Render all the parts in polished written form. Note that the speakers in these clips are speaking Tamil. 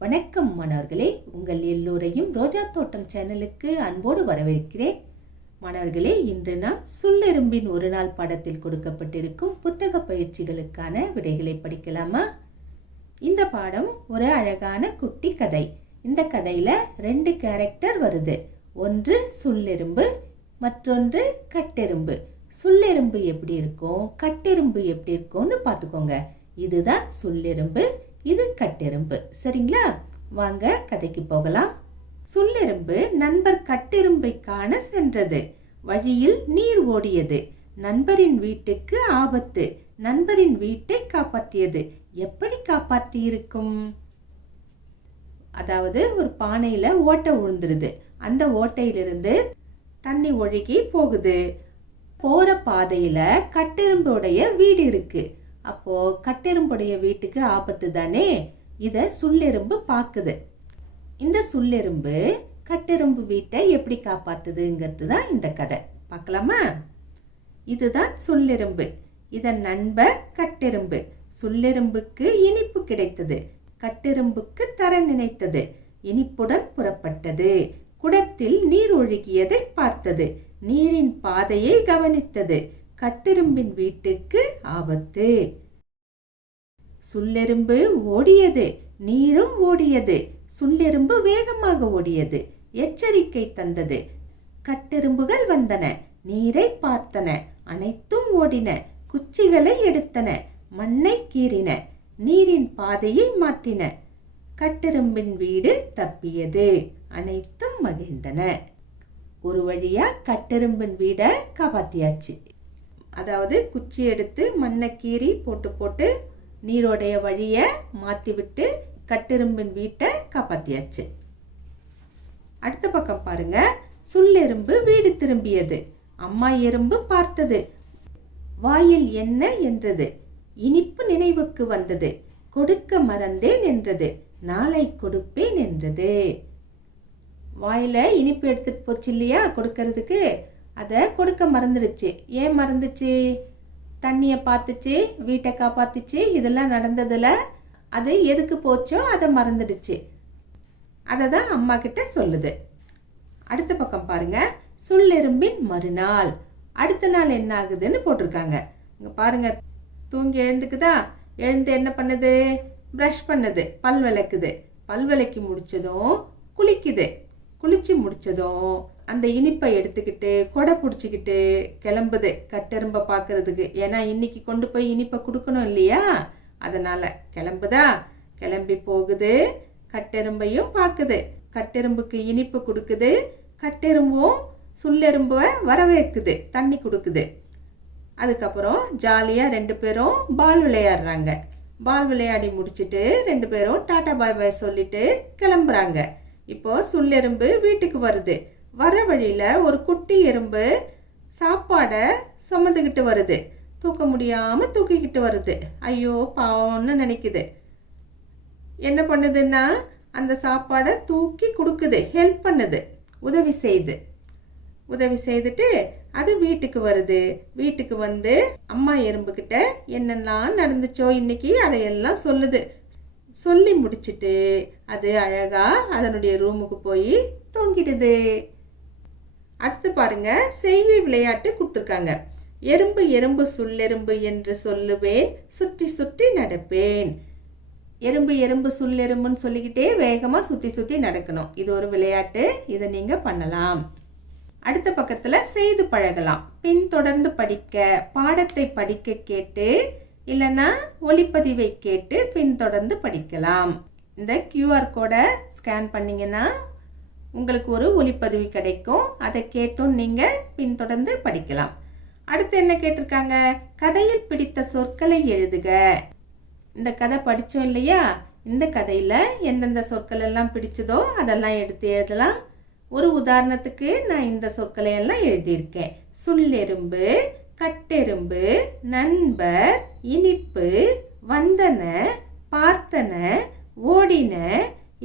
வணக்கம் மாணவர்களே, உங்கள் எல்லோரையும் ரோஜா தோட்டம் சேனலுக்கு அன்போடு வரவேற்கிறேன். மாணவர்களே, இன்று நாம் சொல்லெறும்பின் ஒரு நாள் பாடத்தில் கொடுக்கப்பட்டிருக்கும் புத்தக பயிற்சிகளுக்கான விடைகளை படிக்கலாமா? இந்த பாடம் ஒரு அழகான குட்டி கதை. இந்த கதையில 2 கேரக்டர் வருது. ஒன்று சொல்லெறும்பு, மற்றொன்று கட்டெறும்பு. சொல்லெறும்பு எப்படி இருக்கும், கட்டெறும்பு எப்படி இருக்கும்னு பார்த்துக்கோங்க. இதுதான் சொல்லெறும்பு, இது கட்டெறும்பு. சரிங்களா? வாங்க கதைக்கு போகலாம். சொல்லெறும்பு நண்பர் கட்டெறும்பை காண சென்றது. வழியில் நீர் ஓடியது. நண்பரின் வீட்டுக்கு ஆபத்து. நண்பரின் வீட்டை காப்பாற்றியது. எப்படி காப்பாற்றி இருக்கும்? அதாவது ஒரு பானையில ஓட்டை விழுந்துருது. அந்த ஓட்டையிலிருந்து தண்ணி ஒழுகி போகுது. போற பாதையில கட்டெறும்புடைய வீடு இருக்கு. அப்போ கட்டெறும்புடைய வீட்டுக்கு ஆபத்து தானே. இத சொல்லெறும்பு பாக்குது. இந்த சொல்லெறும்பு கட்டெறும்பு வீட்டை எப்படி காப்பாத்துதுங்கிறது தான் இந்த கதை. பார்க்கலாமா? இதுதான் சொல்லெறும்பு. இதன் நண்பர் கட்டெறும்பு. சொல்லெறும்புக்கு இனிப்பு கிடைத்தது. கட்டெறும்புக்கு தர நினைத்தது. இனிப்புடன் புறப்பட்டது. குடத்தில் நீர் ஒழுகியதை பார்த்தது. நீரின் பாதையை கவனித்தது. கட்டெறும்பின் வீட்டுக்கு ஆபத்து. சொல்லெறும்பு ஓடியது. நீரும் ஓடியது. சொல்லெறும்பு வேகமாக ஓடியது. எச்சரிக்கை தந்தது. கட்டெறும்புகள் வந்தன. நீரை பார்த்தன. அனைத்தும் ஓடின. குச்சிகளை எடுத்தன. மண்ணை கீறின. நீரின் பாதையை மாற்றின. கட்டெறும்பின் வீடு தப்பியது. அனைத்தும் மகிழ்ந்தன. ஒரு வழியா கட்டெறும்பின் வீடை காப்பாத்தியாச்சு. அதாவது குச்சி எடுத்து மண்ணை கீறி போட்டு நீரோடைய வழிய மாத்தி விட்டு கட்டெறும்பின் வீட்டை காப்பாத்தியாச்சு. அடுத்த பக்கம் பாருங்க. சொல்லெறும்பு வீடு திரும்பியது. அம்மா எறும்பு பார்த்தது. வாயில் என்ன என்றது. இனிப்பு நினைவுக்கு வந்தது. கொடுக்க மறந்தேன் என்றது. நாளை கொடுப்பேன் என்றது. வாயில இனிப்பு எடுத்துட்டு போச்சு இல்லையா கொடுக்கறதுக்கு, அதை கொடுக்க மறந்துடுச்சு. ஏன் மறந்துச்சு? தண்ணிய பார்த்துச்சு, வீட்டை காப்பாத்துச்சு, இதெல்லாம் நடந்ததுல அது எதுக்கு போச்சோ அதை மறந்துடுச்சு. அதை தான் அம்மா கிட்ட சொல்லுது. அடுத்த பக்கம் பாருங்க. சொல்லெறும்பின் மறுநாள். அடுத்த நாள் என்ன ஆகுதுன்னு போட்டிருக்காங்க. இங்க பாருங்க. தூங்கி எழுந்துக்குதா? எழுந்து என்ன பண்ணுது? பிரஷ் பண்ணுது. பல் விளக்குது. பல் விளக்கி முடிச்சதும் குளிக்குது. குளிச்சு முடிச்சதும் அந்த இனிப்பை எடுத்துக்கிட்டு கொடை பிடிச்சிக்கிட்டு கிளம்புது கட்டெறும்பை பார்க்கறதுக்கு. ஏன்னா இன்னைக்கு கொண்டு போய் இனிப்பை கொடுக்கணும் இல்லையா, அதனால கிளம்புதா. கிளம்பி போகுது. கட்டெறும்பையும் பார்க்குது. கட்டெறும்புக்கு இனிப்பு கொடுக்குது. கட்டெறும்பும் சொல்லெறும்புவ வரவேற்குது, தண்ணி கொடுக்குது. அதுக்கப்புறம் ஜாலியா 2 பேரும் பால் விளையாடுறாங்க. பால் விளையாடி முடிச்சுட்டு 2 பேரும் டாடா பாய் பாய் சொல்லிட்டு கிளம்புறாங்க. இப்போ சொல்லெறும்பு வீட்டுக்கு வருது. வர வழியில ஒரு குட்டி எறும்பு சாப்பாட சுமந்துக்கிட்டு வருது. தூக்க முடியாம தூக்கிக்கிட்டு வருது. ஐயோ பாவம்னு நினைக்குது. என்ன பண்ணுதுன்னா அந்த சாப்பாடை தூக்கி கொடுக்குது. ஹெல்ப் பண்ணுது. உதவி செய்து. உதவி செய்துட்டு அது வீட்டுக்கு வருது. வீட்டுக்கு வந்து அம்மா எறும்பு கிட்ட என்னெல்லாம் நடந்துச்சோ இன்னைக்கு அதையெல்லாம் சொல்லுது. சொல்லி முடிச்சிட்டு அது அழகா அதனுடைய ரூமுக்கு போய் தூங்கிடுது. அடுத்து பாருங்க. செய்கை விளையாட்டு கொடுத்துருக்காங்க. எறும்பு எறும்பு சொல்லெறும்பு என்று சொல்லுவேன், சுற்றி சுற்றி நடப்பேன். எறும்பு எறும்பு சொல்லெறும்புன்னு சொல்லிக்கிட்டே வேகமா சுத்தி சுத்தி நடக்கணும். இது ஒரு விளையாட்டு. இதை நீங்க பண்ணலாம். அடுத்த பக்கத்துல செய்து பழகலாம். பின் தொடர்ந்து படிக்க, பாடத்தை படிக்க கேட்டு இல்லைன்னா ஒளிப்பதிவை கேட்டு பின்தொடர்ந்து படிக்கலாம். இந்த QR கோடை ஸ்கேன் பண்ணீங்கன்னா உங்களுக்கு ஒரு ஒளிப்பதிவு கிடைக்கும். அதை கேட்டும் நீங்க பின்தொடர்ந்து படிக்கலாம். அடுத்து என்ன கேட்டிருக்காங்க? கதையில் பிடித்த சொற்களை எழுதுக. இந்த கதை படிச்சோம் இல்லையா, இந்த கதையில எந்தெந்த சொற்கள் எல்லாம் பிடிச்சதோ அதெல்லாம் எடுத்து எழுதலாம். ஒரு உதாரணத்துக்கு நான் இந்த சொற்களை எல்லாம் எழுதியிருக்கேன். சொல்லெறும்பு, கட்டெறும்பு, நண்பர், இனிப்பு, வந்தன, பார்த்தன, ஓடின,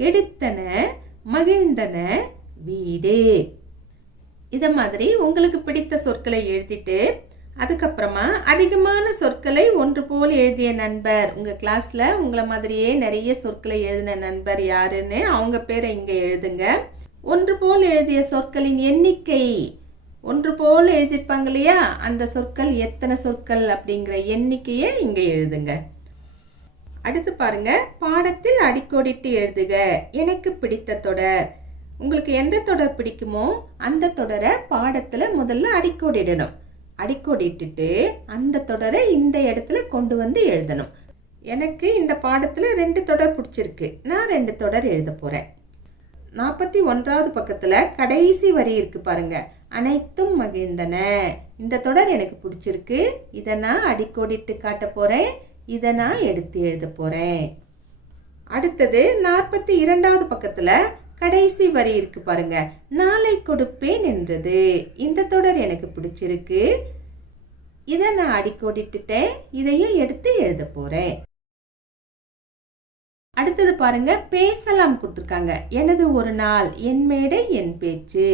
எடுத்தன, மகிழ்ந்தன, வீடு. இத மாதிரி உங்களுக்கு பிடித்த சொற்களை எழுதிட்டு அதுக்கப்புறமா அதிகமான சொற்களை ஒன்று போல் எழுதிய நண்பர். உங்கள் கிளாஸில் உங்களை மாதிரியே நிறைய சொற்களை எழுதின நண்பர் யாருன்னு அவங்க பேரை இங்கே எழுதுங்க. ஒன்று போல் எழுதிய சொற்களின் எண்ணிக்கை, ஒன்று போல் எழுதியிருப்பாங்க இல்லையா, அந்த சொற்கள் எத்தனை சொற்கள் அப்படிங்கிற எண்ணிக்கையை இங்கே எழுதுங்க. அடுத்து பாருங்க, பாடத்தில் அடிக்கோடிட்டு எழுதுக. எனக்கு பிடித்த தொடர். உங்களுக்கு எந்த தொடர் பிடிக்குமோ அந்த தொடரை பாடத்துல முதல்ல அடிக்கோடிடணும். அடிக்கோடிட்டுட்டு அந்த தொடரை இந்த இடத்துல கொண்டு வந்து எழுதணும். எனக்கு இந்த பாடத்துல 2 தொடர் பிடிச்சிருக்கு, நான் 2 தொடர் எழுத போறேன். 41வது பக்கத்துல கடைசி வரி இருக்கு பாருங்க, அனைத்தும் மகிழ்ந்தன. இந்த தொடர் எனக்கு பிடிச்சிருக்கு, இதை நான் அடிக்கோடிட்டு காட்ட போறேன், இதை நான் எடுத்து எழுத போறேன். அடுத்தது 42வது பக்கத்துல கடைசி வரி இருக்கு பாருங்க, நாளை கொடுப்பேன் என்றது. இந்த தொடர் எனக்கு பிடிச்சிருக்கு, இதை நான் அடிக்கோடிட்டுட்டேன், இதையும் எடுத்து எழுத போறேன். அடுத்தது பாருங்க, பேசலாம் கொடுத்துருக்காங்க. எனது ஒரு நாள், என் மேடை என் பேச்சு.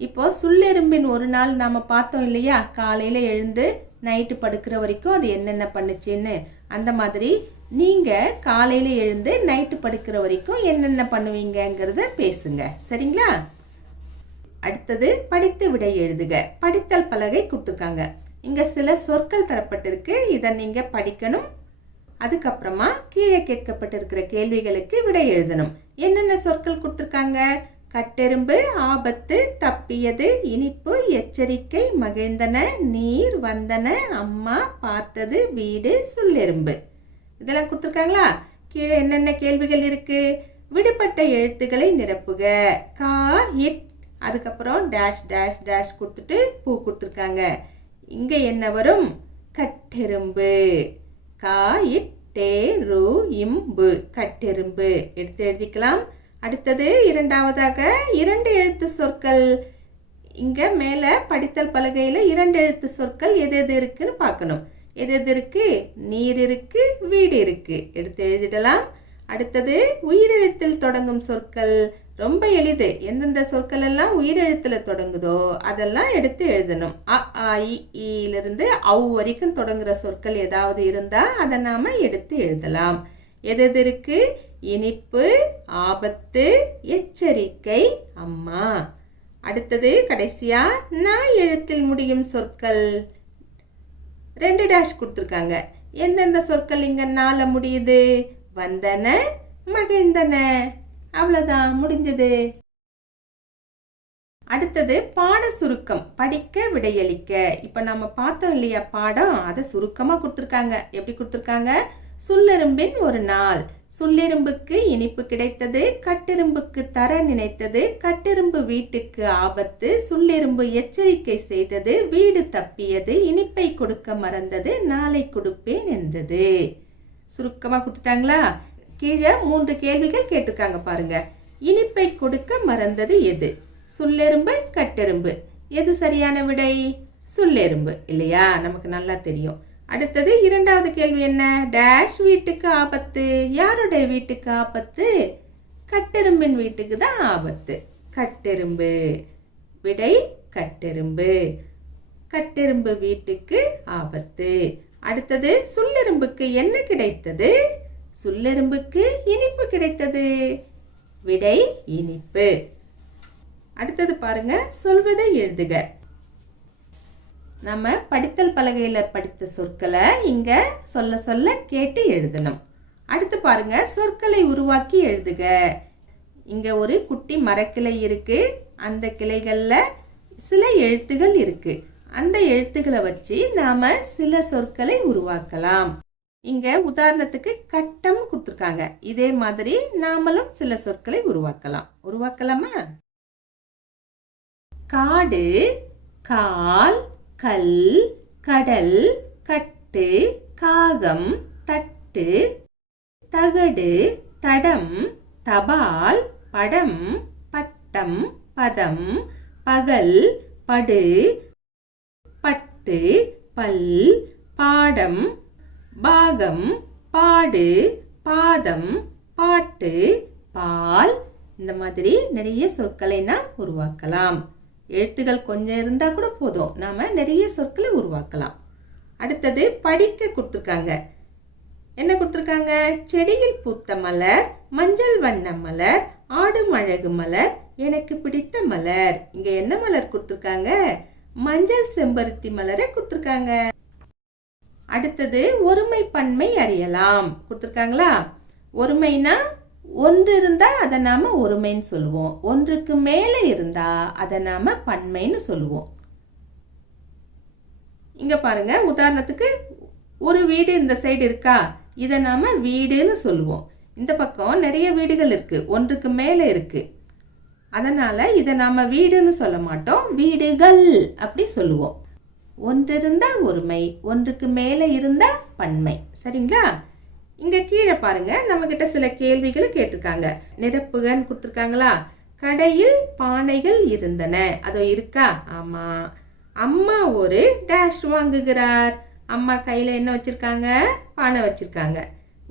இப்போ சொல்லெரும்பின் ஒரு நாள் நாம பார்த்தோம் இல்லையா, காலையில எழுந்து நைட்டு படுக்கிற வரைக்கும் அது என்னென்ன பண்ணுச்சுன்னு. அந்த மாதிரி நீங்க காலையில எழுந்து நைட்டு படுக்கிற வரைக்கும் என்னென்ன பண்ணுவீங்கங்கிறத பேசுங்க, சரிங்களா? அடுத்தது படித்து விடை எழுதுக. படித்தல் பலகை கொடுத்துருக்காங்க. இங்க சில சொற்கள் தரப்பட்டிருக்கு, இதை நீங்க படிக்கணும். அதுக்கப்புறமா கீழே கேட்கப்பட்டிருக்கிற கேள்விகளுக்கு விடை எழுதணும். என்னென்ன சொற்கள் கொடுத்துருக்காங்க? கட்டெரும்பு, ஆபத்து, தப்பியது, இனிப்பு, எச்சரிக்கை, மகிழ்ந்தன, நீர், வந்தன, அம்மா, பார்த்தது, வீடு, சொல்லெரும்பு. இதெல்லாம் கொடுத்துருக்காங்களா? கீழே என்னென்ன கேள்விகள் இருக்கு? விடுபட்ட எழுத்துக்களை நிரப்புக. கா, இட், அதுக்கப்புறம் டேஷ் டேஷ் டேஷ் கொடுத்துட்டு பூ கொடுத்துருக்காங்க. இங்க என்ன வரும்? கட்டெரும்பு. கா, இட், டே, ரு, இம்பு, கட்டெரும்பு எடுத்து எழுதிக்கலாம். அடுத்தது 2வதாக 2 எழுத்து சொற்கள். இங்க மேல படித்தல் பலகையில 2 எழுத்து சொற்கள் எது எது இருக்குன்னு பார்க்கணும். எது எது இருக்கு? நீர் இருக்கு, வீடு இருக்கு, எடுத்து எழுதிடலாம். அடுத்தது உயிரெழுத்தில் தொடங்கும் சொற்கள். ரொம்ப எளிது. எந்தெந்த சொற்கள் எல்லாம் உயிரெழுத்துல தொடங்குதோ அதெல்லாம் எடுத்து எழுதணும். அ, ஆ, இ, லிருந்து அவ் வரைக்கும் தொடங்குற சொற்கள் ஏதாவது இருந்தா அதை நாம எடுத்து எழுதலாம். எது எது இருக்கு? இனிப்பு, ஆபத்து, எச்சரிக்கை, அம்மா. அடுத்தது கடைசியா நான் எழுத்தில் முடியும் சொற்கள். 2 டேஷ் கொடுத்துருக்காங்க. எந்தெந்த சொற்கள் இங்க நால முடியுது? வந்தன, மகிழ்ந்தன. அவ்வளவுதான், முடிஞ்சது. அடுத்தது பாட சுருக்கம். படிக்க விடையளிக்க. இப்ப நம்ம பார்த்தோம் இல்லையா பாடம், அதை சுருக்கமா கொடுத்துருக்காங்க. எப்படி கொடுத்துருக்காங்க? சொல்லெரும்பின் ஒரு நாள். சொல்லெரும்புக்கு இனிப்பு கிடைத்தது, கட்டெரும்புக்கு தர நினைத்தது, கட்டெரும்பு வீட்டுக்கு ஆபத்து, சொல்லெரும்பு எச்சரிக்கை செய்தது, வீடு தப்பியது, இனிப்பை கொடுக்க மறந்தது, நாளை கொடுப்பேன் என்றது. சுருக்கமா கொடுத்துட்டாங்களா? கீழே 3 கேள்விகள் கேட்டிருக்காங்க பாருங்க. இனிப்பை கொடுக்க மறந்தது எது? சொல்லெரும்பு, கட்டெரும்பு. எது சரியான விடை? சொல்லெரும்பு இல்லையா? நமக்கு நல்லா தெரியும். அடுத்தது 2வது கேள்வி என்ன? டேஷ் வீட்டுக்கு ஆபத்து. யாருடைய வீட்டுக்கு ஆபத்து? கட்டெரும்பின் வீட்டுக்கு தான் ஆபத்து. கட்டெரும்பு. விடை கட்டெரும்பு. கட்டெரும்பு வீட்டுக்கு ஆபத்து. அடுத்தது சொல்லெரும்புக்கு என்ன கிடைத்தது? சொல்லெரும்புக்கு இனிப்பு கிடைத்தது. விடை இனிப்பு. அடுத்தது பாருங்க, சொல்வதை எழுதுக. நம்ம படித்தல் பலகையில படித்த சொற்களை இங்க சொல்ல சொல்ல கேட்டு எழுதணும். அடுத்து பாருங்க, சொற்களை உருவாக்கி எழுதுக. இங்க ஒரு குட்டி மரக்கிளை இருக்கு, அந்த கிளைகள்ல சில எழுத்துகள் இருக்கு. அந்த எழுத்துக்களை வச்சு நாம சில சொற்களை உருவாக்கலாம். இங்க உதாரணத்துக்கு கட்டம் கொடுத்துருக்காங்க. இதே மாதிரி நாமளும் சில சொற்களை உருவாக்கலாம். உருவாக்கலாமா? காடு, கால், கல், கடல், கட்டு, காகம், தட்டு, தகடு, தடம், தபால், படம், பட்டம், பதம், பகல், படு, பட்டு, பல், பாடம், பாகம், பாடு, பாதம், பாட்டு, பால். இந்த மாதிரி நிறைய சொற்களை நாம் உருவாக்கலாம். எழுத்துகள் கொஞ்சம் இருந்தா கூட போதும், நாம நிறைய சொற்களை உருவாக்கலாம். அடுத்தது படிக்க கொடுத்துருக்காங்க. என்ன கொடுத்துருக்காங்க? செடியில் பூத்த மலர், மஞ்சள் வண்ண மலர், ஆடும் அழகு மலர், எனக்கு பிடித்த மலர். இங்க என்ன மலர் கொடுத்துருக்காங்க? மஞ்சள் செம்பருத்தி மலரை கொடுத்துருக்காங்க. அடுத்தது ஒருமை பன்மை அறியலாம் கொடுத்துருக்காங்களா? ஒருமைனா ஒன்று இருந்தா அதை நாம ஒருமைன்னு சொல்லுவோம், ஒன்றுக்கு மேல இருந்தா அதை நாம பன்மைன்னு சொல்லுவோம். இங்க பாருங்க, உதாரணத்துக்கு ஒரு வீடு இந்த சைடு இருக்கா, இதை நாம வீடுன்னு சொல்லுவோம். இந்த பக்கம் நிறைய வீடுகள் இருக்கு, ஒன்றுக்கு மேல இருக்கு, அதனால இதை நாம வீடுன்னு சொல்ல மாட்டோம், வீடுகள் அப்படி சொல்லுவோம். ஒன்று இருந்தா ஒருமை, ஒன்றுக்கு மேல இருந்தா பன்மை. சரிங்களா? இங்க கீழே பாருங்க, நம்ம கிட்ட சில கேள்விகள் கேட்டிருக்காங்க. நிரப்புகன்னு கொடுத்துருக்காங்களா? கடையில் பானைகள் இருந்தன, அதோ இருக்கா? ஆமா. அம்மா ஒரு டேஷ் வாங்குகிறார். அம்மா கையில என்ன வச்சிருக்காங்க? பானை வச்சிருக்காங்க.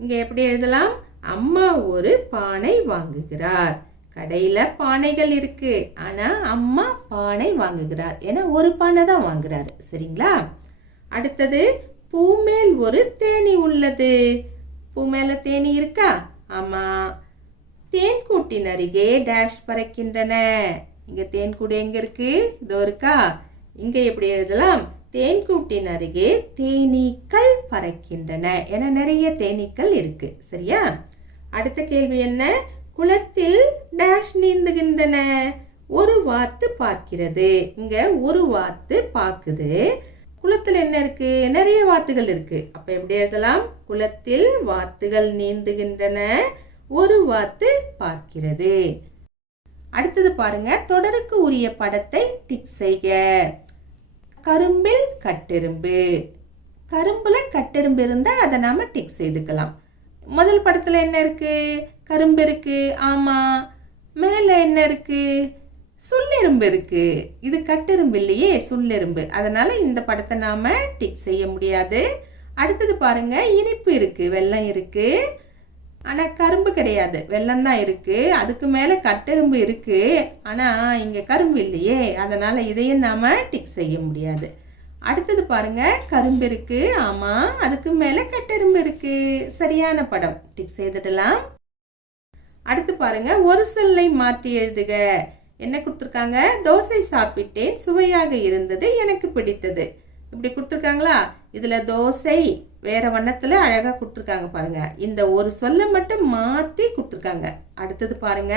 இங்க எப்படி எழுதலாம்? அம்மா ஒரு பானை வாங்குகிறார். கடையில பானைகள் இருக்கு, ஆனா அம்மா பானை வாங்குகிறார், ஏன்னா ஒரு பானை தான் வாங்குறாரு. சரிங்களா? அடுத்தது பூமேல் ஒரு தேனி உள்ளது. பூ மேல தேனி இருக்கா? ஆமா. தேன்கூட்டின் அருகே டேஷ் பறக்கின்றன. இங்க தேன்கூடு எங்க இருக்கு? இதோ இருக்கா? இங்க எப்படி எழுதலாம்? தேன்கூட்டின் அருகே தேனீக்கள் பறக்கின்றன, ஏன்னா நிறைய தேனீக்கள் இருக்கு. சரியா? அடுத்த கேள்வி என்ன? குளத்தில் டேஷ் நீந்துகின்றன. ஒரு வாத்து பார்க்கிறது. இங்க ஒரு வாத்து பாக்குது. குளத்துல என்ன இருக்கு? நிறைய வாத்துகள் இருக்கு. அப்ப எப்படி எழுதலாம்? குளத்தில் வாத்துகள் நீந்துகின்றன, ஒரு வாத்து பார்க்கிறது. அடுத்தது பாருங்க, தொடருக்கு உரிய படத்தை டிக் செய்க. கரும்பில் கட்டெரும்பு. கரும்புல கட்டெரும்பு இருந்தா அதை நாம டிக் செய்துக்கலாம். முதல் படத்துல என்ன இருக்கு? கரும்பு இருக்கு. ஆமா. மேல என்ன இருக்கு? சுள்ளெரும்பு இருக்கு. இது கட்டெரும்பு இல்லையே, சுள்ளெரும்பு. அதனால இந்த படத்தை நாம டிக் செய்ய முடியாது. அடுத்தது பாருங்க, இனிப்பு இருக்கு, வெல்லம் இருக்கு, ஆனா கரும்பு கிடையாது, வெல்லம் தான் இருக்கு. அதுக்கு மேல கட்டெரும்பு இருக்கு, ஆனா இங்க கரும்பு இல்லையே, அதனால இதையும் நாம டிக் செய்ய முடியாது. அடுத்தது பாருங்க, கரும்பு இருக்கு. ஆமா. அதுக்கு மேல கட்டெரும்பு இருக்கு. சரியான படம், டிக் செய்துடலாம். அடுத்து பாருங்க, ஒரு சொல்லை மாற்றி எழுதுக. என்ன கொடுத்துருக்காங்க? தோசை சாப்பிட்டேன், சுவையாக இருந்தது, எனக்கு பிடித்தது. இப்படி கொடுத்துருக்காங்களா? இதுல தோசை வேற வண்ணத்துல அழகா கொடுத்துருக்காங்க பாருங்க. இந்த ஒரு சொல்ல மட்டும் மாத்தி கொடுத்துருக்காங்க. அடுத்தது பாருங்க,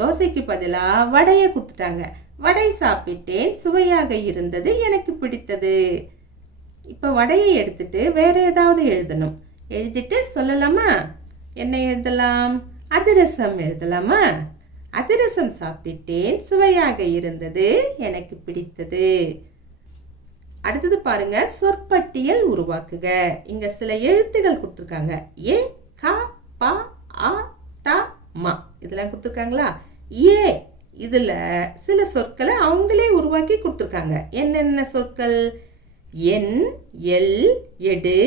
தோசைக்கு பதிலா வடைய கொடுத்துட்டாங்க. வடை சாப்பிட்டேன், சுவையாக இருந்தது, எனக்கு பிடித்தது. இப்ப வடையை எடுத்துட்டு வேற ஏதாவது எழுதணும். எழுதிட்டு சொல்லலாமா? என்ன எழுதலாம்? அதிரசம் எழுதலாமா? அதிரசம் சாப்பிட்டேன், சுவையாக இருந்தது, எனக்கு பிடித்தது. அடுத்தது பாருங்க, சொற்பட்டியல் உருவாக்குக. இங்க சில எழுத்துகள் கொடுத்துருக்காங்க. ஏ, க, ப, ஆ, த, ம. இதெல்லாம் கொடுத்துருக்காங்களா? ஏ இதுல சில சொற்களை அவங்களே உருவாக்கி கொடுத்துருக்காங்க. என்னென்ன சொற்கள்? எண், எல், எடு,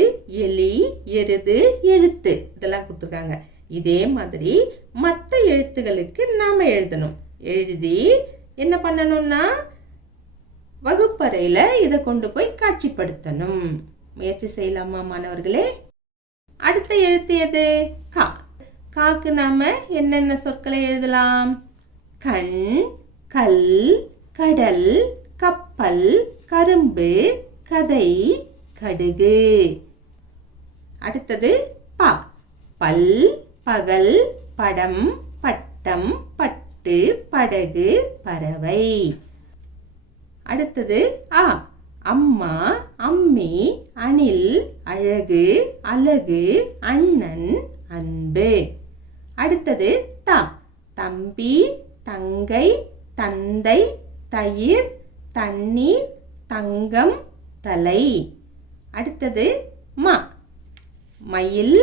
எலி, எருது, எழுத்து, இதெல்லாம் கொடுத்துருக்காங்க. இதே மாதிரி மற்ற எழுத்துகளுக்கு நாம எழுதணும். எழுதி என்ன பண்ணணும்னா வகுப்பறையில இதை கொண்டு போய் காட்சிப்படுத்தணும். முயற்சி செய்யலாமா மாணவர்களே? அடுத்த எழுத்து எது? கா. காக்கு நாம என்னென்ன சொற்களை எழுதலாம்? கண், கல், கடல், கப்பல், கரும்பு, கதை, கடுகு. அடுத்தது ப. பல், பகல், படம், பட்டம், பட்டு, படகு, பறவை. அடுத்தது ஆ. அம்மா, அம்மி, அணில், அழகு, அலகு, அண்ணன், அன்பு. அடுத்தது த. தம்பி, தங்கை, தந்தை, தயிர், தண்ணீர், தங்கம், தலை. அடுத்தது ம. மயில்,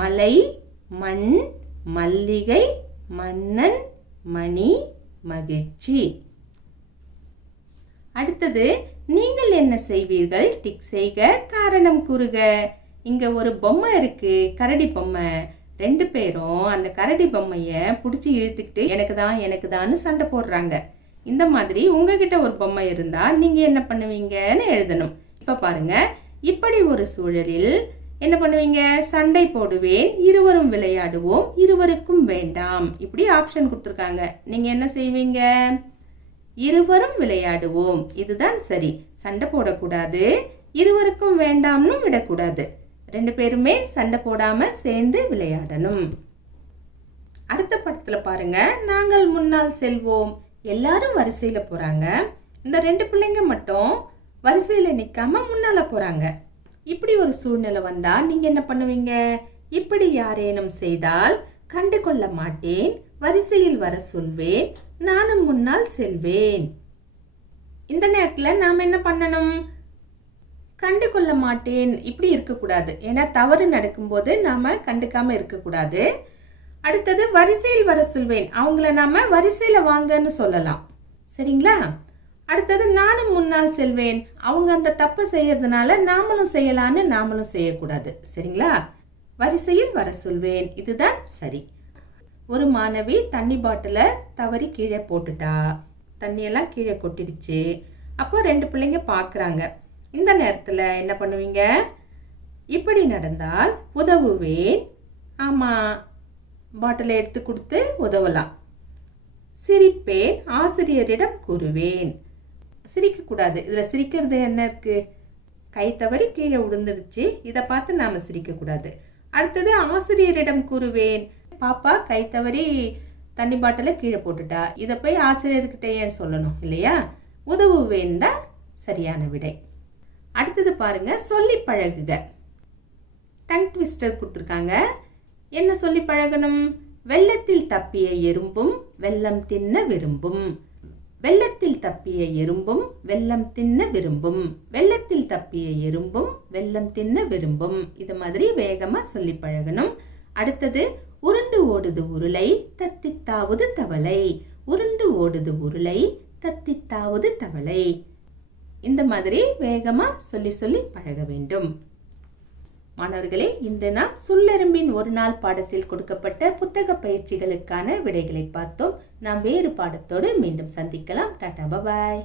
மலை, மண், மல்லிகை, மன்னன், மணி, மகிழ்ச்சி. அடுத்தது நீங்கள் என்ன செய்வீர்கள்? டிக் செய்க, காரணம் கூறுக. இங்க ஒரு பொம்மை இருக்கு, கரடி பொம்மை. ரெண்டு பேரும் அந்த கரடி பொம்மைய புடிச்சு இழுத்துக்கிட்டு எனக்கு தான்னு சண்டை போடுறாங்க. இந்த மாதிரி உங்ககிட்ட ஒரு பொம்மை இருந்தா நீங்க என்ன பண்ணுவீங்கன்னு எழுதணும். இப்ப பாருங்க, இப்படி ஒரு சூழலில் என்ன பண்ணுவீங்க? சண்டை போடுவேன், இருவரும் விளையாடுவோம், இருவருக்கும் வேண்டாம். இப்படி ஆப்ஷன் கொடுத்துருக்காங்க. நீங்க என்ன செய்வீங்க? இருவரும் விளையாடுவோம், இதுதான் சரி. சண்டை போடக்கூடாது, இருவருக்கும் வேண்டாம்னு விடக்கூடாது. ரெண்டு பேருமே சண்டை போடாம சேர்ந்து விளையாடணும். அடுத்த படத்துல பாருங்க, நாங்கள் முன்னால் செல்வோம். எல்லாரும் வரிசையில போறாங்க. இந்த ரெண்டு பிள்ளைங்க மட்டும் வரிசையில நிக்காம முன்னால போறாங்க. இப்படி ஒரு சூழ்நிலை வந்தா நீங்க என்ன பண்ணுவீங்க? இப்படி யாரேனும் செய்தால் கண்டு கொள்ள மாட்டேன், வரிசையில் வர சொல்வேன், நானும் முன்னால் செல்வேன். இந்த நேரத்துல நாம என்ன பண்ணணும்? கண்டு கொள்ள மாட்டேன் இப்படி இருக்கக்கூடாது. ஏன்னா தவறு நடக்கும்போது நாம கண்டுக்காம இருக்கக்கூடாது. அடுத்தது வரிசையில் வர சொல்வேன், அவங்கள நாம வரிசையில வாங்கன்னு சொல்லலாம். சரிங்களா? அடுத்தது நானும் முன்னால் செல்வேன், அவங்க அந்த தப்பு செய்யறதுனால நாமளும் செய்யலான்னு நாமளும் செய்யக்கூடாது. சரிங்களா? வரிசையில் வர சொல்வேன், இதுதான் சரி. ஒரு மாணவி தண்ணி பாட்டில தவறி கீழே போட்டுட்டா, தண்ணியெல்லாம் கீழே கொட்டிடுச்சு. அப்போ ரெண்டு பிள்ளைங்க பாக்குறாங்க. இந்த நேரத்துல என்ன பண்ணுவீங்க? இப்படி நடந்தால் உதவுவேன். ஆமா, பாட்டிலை எடுத்து கொடுத்து உதவலாம். சிரிப்பேன், ஆசிரியரிடம் கூறுவேன். சிரிக்க கூடாது. இதுல சிரிக்கிறது என்ன இருக்கு? கை தவறி கீழே விழுந்துருச்சு, இதை பார்த்து நாம சிரிக்க கூடாது. அடுத்தது ஆசிரியரிடம் கூறுவேன். பாப்பா கை தவறி தண்ணி பாட்டில கீழே போட்டுட்டா, இதை போய் ஆசிரியர்கிட்ட ஏன் சொல்லணும் இல்லையா? உதவுவேன் தான் சரியான விடை. அடுத்தது பாருங்க, சொல்லி பழகுக. டங் ட்விஸ்டர் கொடுத்துருக்காங்க. என்ன சொல்லி பழகணும்? வெள்ளத்தில் தப்பிய எறும்பும் வெள்ளம் தின்ன விரும்பும். வெள்ளத்தில் தப்பிய எறும்பும் வெள்ளம் தின்ன விரும்பும். வெள்ளத்தில் தப்பிய எறும்பும் வெள்ளம் தின்ன விரும்பும். இது மாதிரி வேகமா சொல்லி பழகணும். அடுத்தது உருண்டு ஓடுது உருளை, தத்தித்தாவது தவளை. உருண்டு ஓடுது உருளை, தத்தித்தாவது தவளை. இந்த மாதிரி வேகமா சொல்லி சொல்லி பழக வேண்டும். மாணவர்களே, இன்று நாம் சொல்லெறும்பின் ஒரு நாள் பாடத்தில் கொடுக்கப்பட்ட புத்தக பயிற்சிகளுக்கான விடைகளை பார்த்தோம். நாம் வேறு பாடத்தோடு மீண்டும் சந்திக்கலாம். டாடா, பாய்.